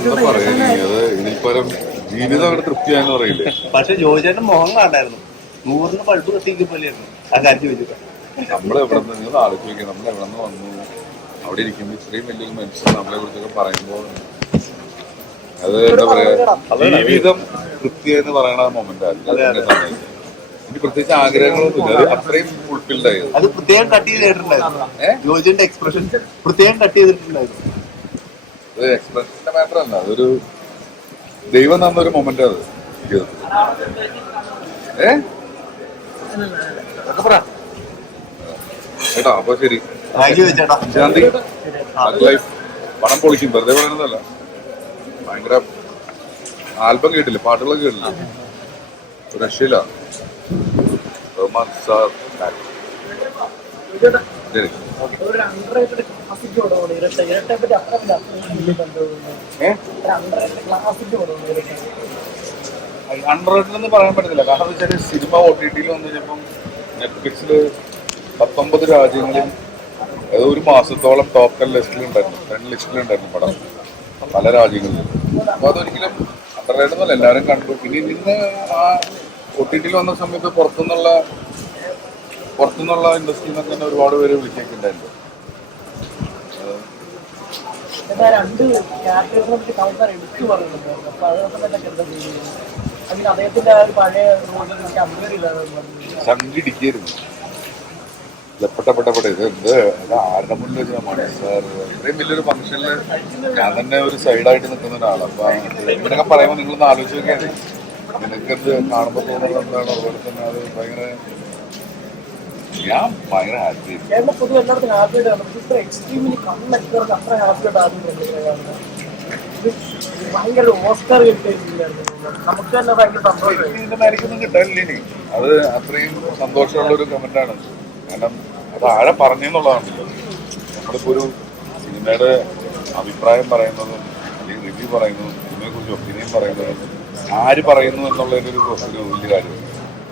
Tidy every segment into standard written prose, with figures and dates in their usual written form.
എന്താ പറയാ, അത് ഇതിൽ പരം ജീവിതം അവിടെ തൃപ്തിയായെന്ന് പറയില്ലേ. പക്ഷെ ജോയിച്ചേട്ടൻ മുഖം കാണായിരുന്നു, 100 പഴുപ്പ് കത്തിക്ക് പോലെയായിരുന്നു ആ കാര്യം ചോദിച്ചിട്ട്. നമ്മളെവിടെ നിന്ന് നിങ്ങൾ ആലോചിക്കുക, നമ്മളെവിടെ നിന്ന് വന്നു അവിടെ ഇരിക്കുമ്പോൾ ഇത്രയും വലിയൊരു മനുഷ്യൻ നമ്മളെ കുറിച്ചൊക്കെ പറയുമ്പോൾ അത് എന്താ പറയാ, ജീവിതം തൃപ്തിയെന്ന് പറയണ മൊമെന്റ് ആയിരുന്നു. എനിക്ക് പ്രത്യേകിച്ച് ആഗ്രഹങ്ങളൊന്നുമില്ല, അത് അത്രയും ഫുൾഫിൽഡ് ആയിരുന്നു. അത് പ്രത്യേകം കട്ട് ചെയ്തിട്ടുണ്ടായിരുന്നു, ജോയിച്ചേട്ടന്റെ എക്സ്പ്രഷൻ പ്രത്യേകം കട്ട് ചെയ്തിട്ടുണ്ടായിരുന്നു. അത് എക്സ്പ്രഷന്റെ മാറ്റർ അല്ല, അതൊരു ദൈവം തന്നൊരു മൊമെന്റ് അത് കേട്ടോ. അപ്പൊ ശരി, ശാന്തി ലൈഫ് പണം പൊളിക്കും, വെറുതെ പറയുന്നതല്ല. ഭയങ്കര ആൽബം കേട്ടില്ലേ, പാട്ടുകളൊക്കെ കേട്ടില്ലേ, രക്ഷയില്ല. റഹ്മാൻ സാർ ശരി. അണ്ടർറേറ്റഡ് എന്ന് പറയാൻ പറ്റത്തില്ല, കാരണം എന്താ വെച്ചാൽ സിനിമ OTT വന്നു കഴിഞ്ഞപ്പം നെറ്റ്ഫ്ലിക്സിൽ 19 രാജ്യങ്ങളിൽ ഒരു മാസത്തോളം ടോപ്പ് 10 ലിസ്റ്റിലുണ്ടായിരുന്നു പടം, പല രാജ്യങ്ങളിലും. അപ്പൊ അതൊരിക്കലും അണ്ടർറേറ്റഡ് എന്നല്ല, എല്ലാവരും കണ്ടു. പിന്നെ ഇന്ന് ആ OTT വന്ന സമയത്ത് പുറത്തുനിന്നുള്ള ഇൻഡസ്ട്രിയിൽ നിന്നൊക്കെ തന്നെ ഒരുപാട് പേര് വിളിച്ചേക്കുണ്ടായിരുന്നു. ചങ്കിടിക്കായിരുന്നു ഇത് എന്ത് ആരുടെ മുന്നിൽ വെച്ചാൽ മണി സാർ ഇത്രയും വലിയൊരു ഫംഗ്ഷനിൽ ഞാൻ തന്നെ ഒരു സൈഡായിട്ട് നിൽക്കുന്ന ഒരാളാണ്. അപ്പൊ ഇങ്ങനെയൊക്കെ പറയുമ്പോൾ നിങ്ങളൊന്ന് ആലോചിച്ച് നോക്കിയാൽ നിനക്ക് എന്ത് കാണുമ്പോൾ തോന്നുന്നത് എന്താണ്. അതുപോലെ തന്നെ അത് ഞാൻ ഭയങ്കര ഹാപ്പി. ഇതിന്റെ മേലേക്കൊന്നും കിട്ടാനില്ലേ, അത് അത്രയും സന്തോഷമുള്ള ഒരു കമന്റാണ്. കാരണം അത് ആഴെ പറഞ്ഞെന്നുള്ളതാണല്ലോ. നമ്മളിപ്പോ ഒരു സിനിമയുടെ അഭിപ്രായം പറയുന്നതും അല്ലെങ്കിൽ റിവ്യൂ പറയുന്നതും സിനിമയെ കുറിച്ച് ഒപ്പീനിയൻ പറയുന്നതും ആര് പറയുന്നു എന്നുള്ളതിന്റെ ഒരു വലിയ കാര്യമാണ്.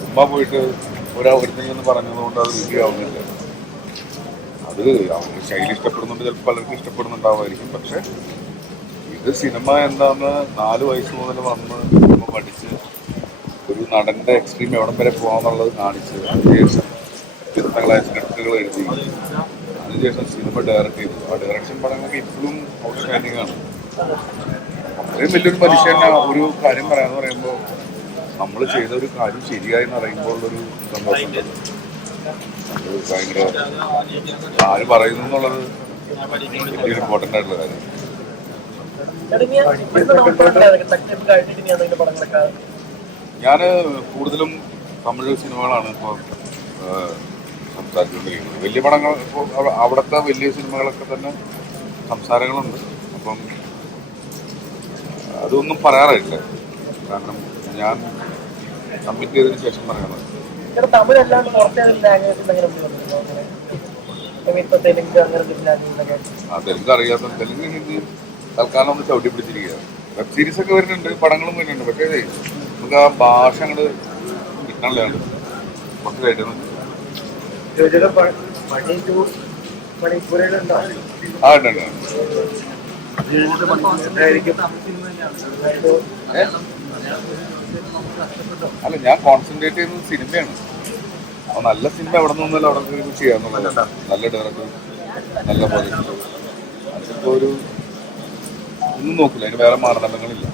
ചുമ്മാ പോയിട്ട് ഒരുത്തെങ്കിലും പറഞ്ഞതുകൊണ്ട് അത് റിവ്യൂ ആവുന്നില്ല. അത് അവർക്ക് ശൈലി ഇഷ്ടപ്പെടുന്നുണ്ട്, ചിലപ്പോൾ പലർക്കും ഇഷ്ടപ്പെടുന്നുണ്ടാവുമായിരിക്കും. പക്ഷെ ഇത് സിനിമ എന്താന്ന് 4 വയസ്സ് മുതൽ വന്ന് സിനിമ പഠിച്ച് ഒരു നടന്റെ എക്സ്ട്രീം എവിടം വരെ പോകാന്നുള്ളത് കാണിച്ച് അതിനുശേഷം ചിത്രങ്ങളായ സ്ക്രിപ്റ്റുകൾ എഴുതി അതിനുശേഷം സിനിമ ഡയറക്റ്റ് ചെയ്തു. ആ ഡയറക്ഷൻ പടങ്ങളൊക്കെ ഇപ്പോഴും ഔട്ട്സ്റ്റാൻഡിംഗ് ആണ്. അത്രയും വലിയൊരു മനുഷ്യനെ ഒരു കാര്യം പറയാന്ന് പറയുമ്പോൾ നമ്മൾ ചെയ്ത ഒരു കാര്യം ശരിയായെന്ന് അറിയുമ്പോൾ ഒരു സന്തോഷമുണ്ട്. അത് ഭയങ്കര ആര് പറയുന്നു എന്നുള്ളത് വലിയൊരു ഇമ്പോർട്ടൻ്റ് ആയിട്ടുള്ള കാര്യം. ഞാൻ കൂടുതലും തമിഴ് സിനിമകളാണ് ഇപ്പോൾ സംസാരിച്ചുകൊണ്ടിരിക്കുന്നത്. വലിയ പടങ്ങൾ ഇപ്പോൾ അവിടുത്തെ വലിയ സിനിമകളൊക്കെ തന്നെ സംസാരങ്ങളുണ്ട്. അപ്പം അതൊന്നും പറയാറായിട്ടില്ല, കാരണം ഞാൻ കമ്മിറ്റ് ചെയ്തതിന് ശേഷം പറയണം. തെലുങ്ക് അറിയാത്ത, തെലുങ്ക് ഹിന്ദി തൽക്കാലം ഒന്ന് ചവിട്ടി പിടിച്ചിരിക്കുകയാണ്. വെബ് സീരീസ് ഒക്കെ വരുന്നുണ്ട്, പടങ്ങളും വരുന്നുണ്ട്. പക്ഷേ നമുക്ക് ആ ഭാഷ അങ്ങോട്ട് കിട്ടണില്ലാണ് കുറച്ച് കഴിഞ്ഞത്. ആ ഉണ്ട്. അല്ല, ഞാൻ കോൺസെൻട്രേറ്റ് ചെയ്യുന്നത് സിനിമയാണ്. അപ്പൊ നല്ല സിനിമ എവിടെ നിന്നല്ല അവിടെ നിന്ന് ചെയ്യാന്നുള്ളതാണ്. നല്ല ഡയറക്ടർ, നല്ല പ്രോജക്റ്റ്, അതിപ്പോ ഒരു ഒന്നും നോക്കില്ല, അതിന് വേറെ മാനദണ്ഡങ്ങളില്ല.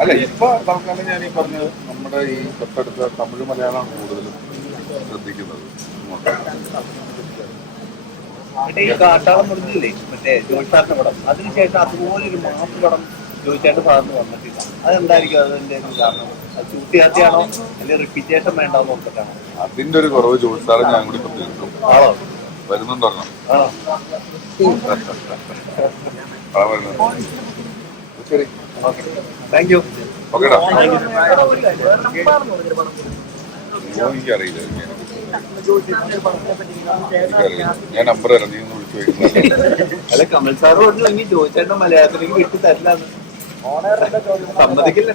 അല്ല, ഇപ്പൊ തൽക്കാലം ഞാൻ ഈ പറഞ്ഞത് നമ്മുടെ ഈ തൊട്ടടുത്ത തമിഴ് മലയാളമാണ് കൂടുതലും ശ്രദ്ധിക്കുന്നത്. കാട്ടാളം മുറിഞ്ഞില്ലേ മറ്റേ ജോയിച്ചാറിന്റെ പടം, അതിനുശേഷം അതുപോലൊരു മാസ് പടം ജോയിച്ചാറിന്റെ ഭാഗത്ത് വന്നിട്ടില്ല. അതെന്തായിരിക്കും അതിന്റെ കാരണം? അത് ചൂട്ടിയാത്തിയാണോ അല്ലെങ്കിൽ റിപ്പീറ്റേഷൻ വേണ്ടാന്ന് നോക്കിട്ടാണോ? അതിന്റെ ഒരു കുറവ് ജോയിച്ചാറ് ഞാൻ കൂടി ഇപ്പൊ തീർക്കും. വരുന്നുണ്ടോ? ശരി, താങ്ക് യു. ഓക്കേടാ. എനിക്കറിയില്ല, ഞാൻ നമ്പർ തരാം, നീ ഒന്ന് വിളിച്ചു വയ്ക്കുന്നത്. അല്ല, കമൽ സാറ് പറഞ്ഞില്ലെങ്കിൽ ജോയിച്ചേട്ടൻ മലയാളത്തിലേക്ക് വിട്ടു തരില്ലാന്ന് സമ്മതിക്കില്ല.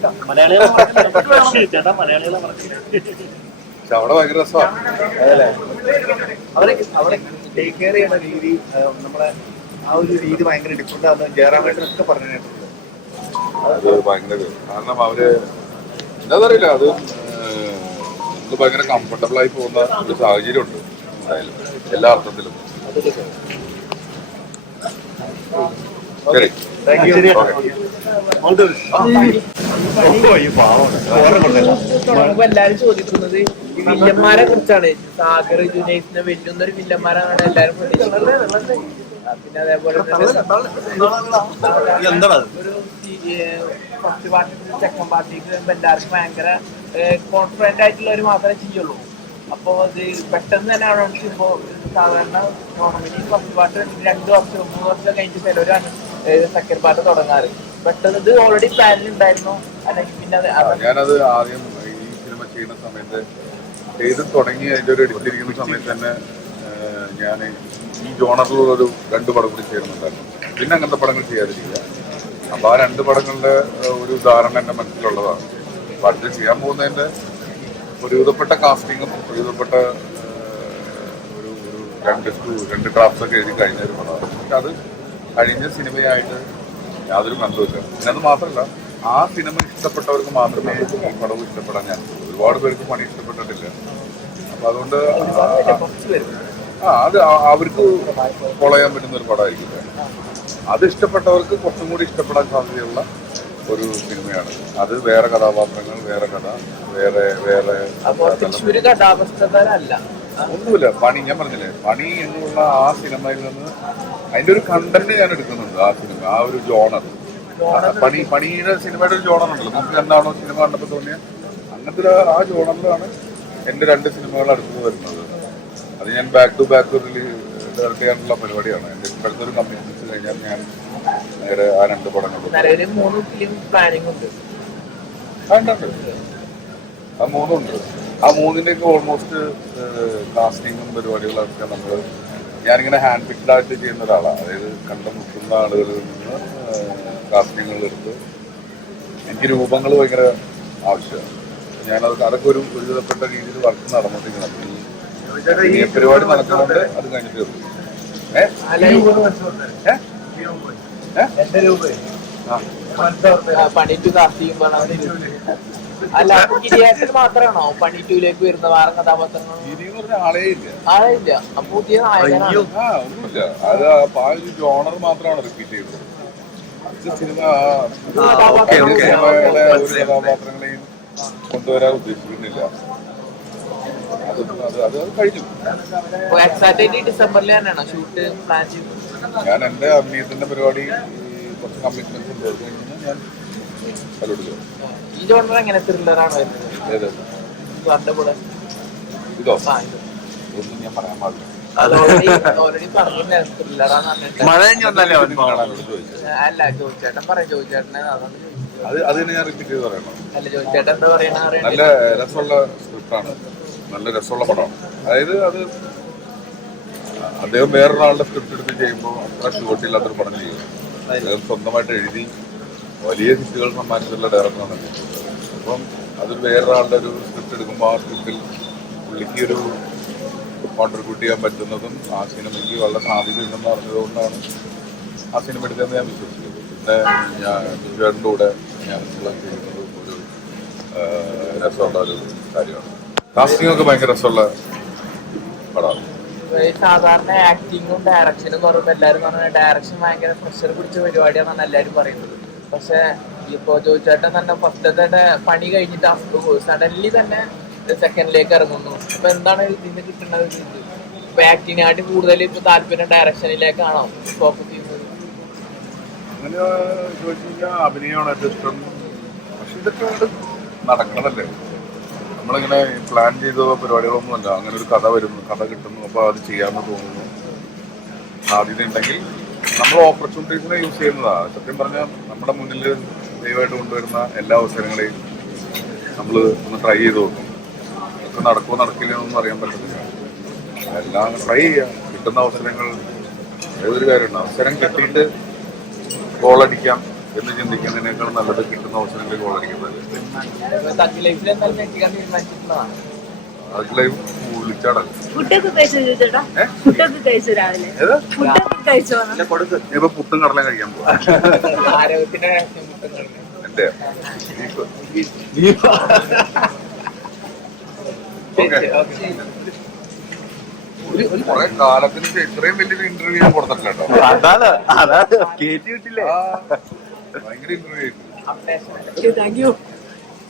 പക്ഷെ അവിടെ ഭയങ്കര രസമാണ്. അതല്ലേ, അവിടെ ടേക്ക് കെയർ ചെയ്യുന്ന രീതി, നമ്മളെ ആ ഒരു രീതി ഭയങ്കര ഡിഫറെന്റ് ആണെന്ന് ജയറാമേട്ടനൊക്കെ പറഞ്ഞു. അത് ഭയങ്കര കാരണം അവര് എന്താന്നറിയില്ല അത് നമ്മൾ ഭയങ്കര കംഫർട്ടബിൾ ആയി പോകുന്ന ഒരു സാഹചര്യം ഉണ്ട് എന്തായാലും എല്ലാ അർത്ഥത്തിലും. ശരി എല്ലാരും ചോദിക്കുന്നത് ഈ വില്ലന്മാരെ കുറിച്ചാണ്. സാഗർ ജുനൈസിനെ വെല്ലുന്നൊരു വില്ലന്മാരാണ് എല്ലാരും പ്രതീക്ഷിക്കുന്നത്. പിന്നെ അതേപോലെ ഒരു ഫസ്റ്റ് പാർട്ടി സെക്കൻഡ് പാർട്ടിക്ക് എല്ലാവർക്കും ഭയങ്കര കോൺഫിഡന്റ് ആയിട്ടുള്ള ഒരു മാത്രമേ ചെയ്യുള്ളൂ. അപ്പൊ അത് പെട്ടെന്ന് തന്നെ അവിടെ ഇപ്പോ സാധാരണ നോർമലി ഫസ്റ്റ് പാർട്ട് 2 വർഷം 3 വർഷം കഴിഞ്ഞിട്ട് ചിലവരാണ് സെക്കൻഡ് പാർട്ട് തുടങ്ങാറ്. പെട്ടെന്ന് ഇത് ഓൾറെഡി പ്ലാനിൽ ഉണ്ടായിരുന്നു അല്ലെങ്കിൽ പിന്നെ ഞാനത് ആദ്യം ഈ സിനിമ ചെയ്യുന്ന സമയത്ത് ചെയ്ത് തുടങ്ങി അതിന്റെ ഒരു എടുത്തിരിക്കുന്ന സമയത്ത് തന്നെ ഞാൻ ഈ ജോണറിലുള്ളൊരു 2 പടം കൂടി ചെയ്യുന്നുണ്ടായിരുന്നു. പിന്നെ അങ്ങനത്തെ പടങ്ങൾ ചെയ്യാതിരിക്കുക. അപ്പൊ ആ 2 പടങ്ങളുടെ ഒരു ഉദാഹരണം എന്റെ മനസ്സിലുള്ളതാണ്. അപ്പൊ അത് ചെയ്യാൻ പോകുന്നതിന്റെ ഒരുവിധപ്പെട്ട കാസ്റ്റിങ്ങും ഒരുവിധപ്പെട്ട ഒരു 2 ഡ്രാഫ്റ്റ്സ് ഒക്കെ എഴുതി കഴിഞ്ഞ ഒരു പടമാണ്. പക്ഷെ അത് കഴിഞ്ഞ സിനിമയായിട്ട് യാതൊരു ബന്ധവുമില്ല. പിന്നെ അത് മാത്രമല്ല ആ സിനിമ ഇഷ്ടപ്പെട്ടവർക്ക് മാത്രമേ ഈ പടവും ഇഷ്ടപ്പെടാൻ ഞാൻ ഒരുപാട് പേർക്ക് പണി ഇഷ്ടപ്പെട്ടിട്ടില്ല. അപ്പൊ അതുകൊണ്ട് അത് അവർക്ക് ഫോളോ ചെയ്യാൻ പറ്റുന്ന ഒരു പടമായിരിക്കില്ല. അത് ഇഷ്ടപ്പെട്ടവർക്ക് കുറച്ചും കൂടി ഇഷ്ടപ്പെടാൻ സാധ്യതയുള്ള ഒരു സിനിമയാണ്. അത് വേറെ കഥാപാത്രങ്ങൾ, വേറെ കഥ, വേറെ വേറെ ഒന്നുമില്ല. പണി ഞാൻ പറഞ്ഞില്ലേ, പണി എന്നുള്ള ആ സിനിമയിൽ നിന്ന് അതിന്റെ ഒരു കണ്ടന്റ് ഞാൻ എടുക്കുന്നുണ്ട്. ആ സിനിമ ആ ഒരു ജോണർ പണിയുടെ സിനിമയുടെ ഒരു ജോണർ ഉണ്ടല്ലോ. നമുക്ക് എന്താണോ സിനിമ കണ്ടപ്പോൾ തോന്നിയ അങ്ങനത്തെ ആ ജോണറിലാണ് എന്റെ 2 സിനിമകൾ അടുത്ത് വരുന്നത്. അത് ഞാൻ ബാക്ക് ടു ബാക്ക് ഡയറക്ട് ചെയ്യാനുള്ള പരിപാടിയാണ്. എന്റെ ഇപ്പോഴത്തെ ഒരു കമ്മിറ്റ്മെന്റ്സ് കഴിഞ്ഞാൽ ഞാൻ നേരെ ആ 2 പടങ്ങൾ ആ 3 ഉണ്ട്. ആ 3-ന്റെയൊക്കെ ഓൾമോസ്റ്റ് കാസ്റ്റിങ്ങും പരിപാടികളൊക്കെ ഞാനിങ്ങനെ ഹാൻഡ് പിക്ഡ് ആയിട്ട് ചെയ്യുന്ന ഒരാളാണ്. അതായത് കണ്ടുമുട്ടുന്ന ആളുകളിൽ നിന്ന് കാസ്റ്റിങ്ങുകൾ എടുത്ത് എനിക്ക് രൂപങ്ങൾ ഭയങ്കര ആവശ്യമാണ്. അതൊക്കെ ഒരു വിധപ്പെട്ട രീതിയിൽ വർക്ക് നടന്നുകൊണ്ടിരിക്കുന്നത്. ഈ പരിപാടി നടക്കുന്നുണ്ട്. അത് കഴിഞ്ഞിട്ട് അല്ല കിരിയാറ്റിൽ മാത്രമാണോ പണി 2ലേക്ക് വരുന്ന വേറെ കഥാപാത്രങ്ങൾ? ആളേ ഇല്ല. അപ്പൊ പുതിയ ഒന്നുമില്ല. അത് ആ ഒരു ജോണർ മാത്രമാണ് റിപ്പീറ്റ് ചെയ്തത്. സിനിമ സിനിമയുടെ ഒരു കഥാപാത്രങ്ങളെയും കൊണ്ടുവരാൻ ഉദ്ദേശിക്കുന്നില്ല. അത് കഴിഞ്ഞു. ഡിസംബറിൽ തന്നെയാണോ ഷൂട്ട് പ്ലാൻ ചെയ്തത്? ഞാൻ എന്റെ അഭിനയത്തിന്റെ പരിപാടി കുറച്ച് കമ്മിറ്റ്മെന്റ്സ് ഉണ്ട്. കഴിഞ്ഞാൽ ഞാൻ ഈ ജോണർ എങ്ങനെ ത്രില്ലറാണോ ഇതോ ഒന്നും ഞാൻ പറയാൻ പാടില്ല. അല്ല ജോയിച്ചേട്ടൻ പറയും. ജോയിച്ചേട്ടനെ അത് ഞാൻ റിപ്പീറ്റ് ചെയ്ത് പറയണം. അല്ല ജോയിച്ചേട്ടൻ എന്താ പറയണ? നല്ല രസമുള്ള സ്ക്രിപ്റ്റാണ്, നല്ല രസമുള്ള പടമാണ്. അതായത് അത് അദ്ദേഹം വേറൊരാളുടെ സ്ക്രിപ്റ്റ് എടുത്ത് ചെയ്യുമ്പോൾ അത്ര ഷുവർട്ടില്ലാത്തൊരു പടം ചെയ്യും. അദ്ദേഹം സ്വന്തമായിട്ട് എഴുതി വലിയ ഹിറ്റുകൾ സമ്മാനിച്ചിട്ടുള്ള ഡയറക്ടറാണ്. അപ്പം അതൊരു വേറൊരാളുടെ ഒരു സ്ക്രിപ്റ്റ് എടുക്കുമ്പോൾ ആ സ്ക്രിപ്റ്റിൽ പുള്ളിക്ക് ഒരു കോൺട്രിബ്യൂട്ട് ചെയ്യാൻ പറ്റുന്നതും ആ സിനിമയ്ക്ക് വളരെ സാധ്യത ഉണ്ടെന്ന് അറിഞ്ഞതുകൊണ്ടാണ് ആ സിനിമ എടുത്തതെന്ന് ഞാൻ വിശ്വസിക്കുന്നത്. പിന്നെ ഞാൻ ബിജുവേട്ടൻ്റെ കൂടെ ഞാൻ ചെയ്യുന്നത് ഒരു രസമുള്ള ഒരു കാര്യമാണ്. കാസ്റ്റിംഗ് ഒക്കെ ഭയങ്കര രസമുള്ള പടമാണ്. സാധാരണ ആക്ടിങ്ങും ഡയറക്ഷനും എന്ന് പറയുമ്പോൾ എല്ലാവരും പറഞ്ഞാൽ ഡയറക്ഷൻ ഭയങ്കര പ്രഷർ പിടിച്ച പരിപാടിയാണെന്നാണ് എല്ലാവരും പറയുന്നത്. പക്ഷെ ഇപ്പൊ ജോയിച്ചേട്ടൻ തന്നെ ഫസ്റ്റത്തെ പണി കഴിഞ്ഞിട്ട് സഡൻലി തന്നെ സെക്കൻഡിലേക്ക് ഇറങ്ങുന്നു. അപ്പൊ എന്താണ് ഇതിന് കിട്ടുന്നത്? ഇപ്പൊ ആക്ടിങ്ങിനായിട്ട് കൂടുതൽ ഇപ്പൊ താല്പര്യം ഡയറക്ഷനിലേക്കാണോ ഫോക്കസ് ചെയ്യുന്നത്? അങ്ങനെ ചോദിച്ചു കഴിഞ്ഞാൽ അഭിനയമാണ് ഏറ്റവും ഇഷ്ടം. പക്ഷെ ഇതൊക്കെ നടക്കണല്ലേ. നമ്മളിങ്ങനെ പ്ലാൻ ചെയ്ത പരിപാടികളൊന്നുമല്ല. അങ്ങനെ ഒരു കഥ വരുന്നു, കഥ കിട്ടുന്നു, അപ്പോൾ അത് ചെയ്യാമെന്ന് തോന്നുന്നു. സാധ്യത ഉണ്ടെങ്കിൽ നമ്മൾ ഓപ്പർച്യൂണിറ്റീസിനെ യൂസ് ചെയ്യുന്നതാണ്. സത്യം പറഞ്ഞാൽ നമ്മുടെ മുന്നിൽ ദൈവമായിട്ട് കൊണ്ടുവരുന്ന എല്ലാ അവസരങ്ങളെയും നമ്മൾ ഒന്ന് ട്രൈ ചെയ്ത് നോക്കും. ഒക്കെ നടക്കുമോ നടക്കില്ല എന്നൊന്നും അറിയാൻ പറ്റത്തില്ല. എല്ലാം ട്രൈ ചെയ്യാം. കിട്ടുന്ന അവസരങ്ങൾ ഏതൊരു കാര്യമുണ്ട്. അവസരം കിട്ടിയിട്ട് ഗോളടിക്കാം എന്ന് ചിന്തിക്കുന്നതിനേക്കാൾ നല്ലത് കിട്ടുന്ന അവസരങ്ങളിൽ ഗോളടിക്കുന്നത്. അടുക്കളയും വിളിച്ചാടല്ല. ഫുഡൊക്കെ കഴിച്ചോ ചേട്ടാ? ഫുഡൊക്കെ കഴിച്ചു രാവിലെ? ഫുഡൊക്കെ കഴിച്ചോ? ഇപ്പൊ പുട്ടും കടലയും കഴിക്കാൻ പോവാ. ആരോഗ്യത്തിന്റെ രഹസ്യം കിട്ടുന്നുണ്ട്. എന്റെ കുറെ കാലത്തിന് ശേഷം ഇത്രയും വലിയൊരു ഇന്റർവ്യൂ ഞാൻ കൊടുത്തിട്ടില്ല കേട്ടോ. അതാണ് കേട്ടി കിട്ടില്ലേ. ഭയങ്കര ഇന്റർവ്യൂ ആയിരുന്നു. Updation thank you.